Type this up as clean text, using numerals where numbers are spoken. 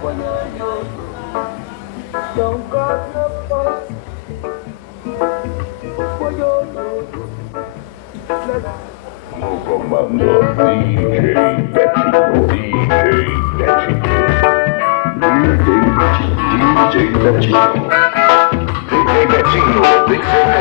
Don't got no fuss. Comando DJ Betinho, DJ Betinho, DJ Betinho, DJ Betinho, DJ Betinho.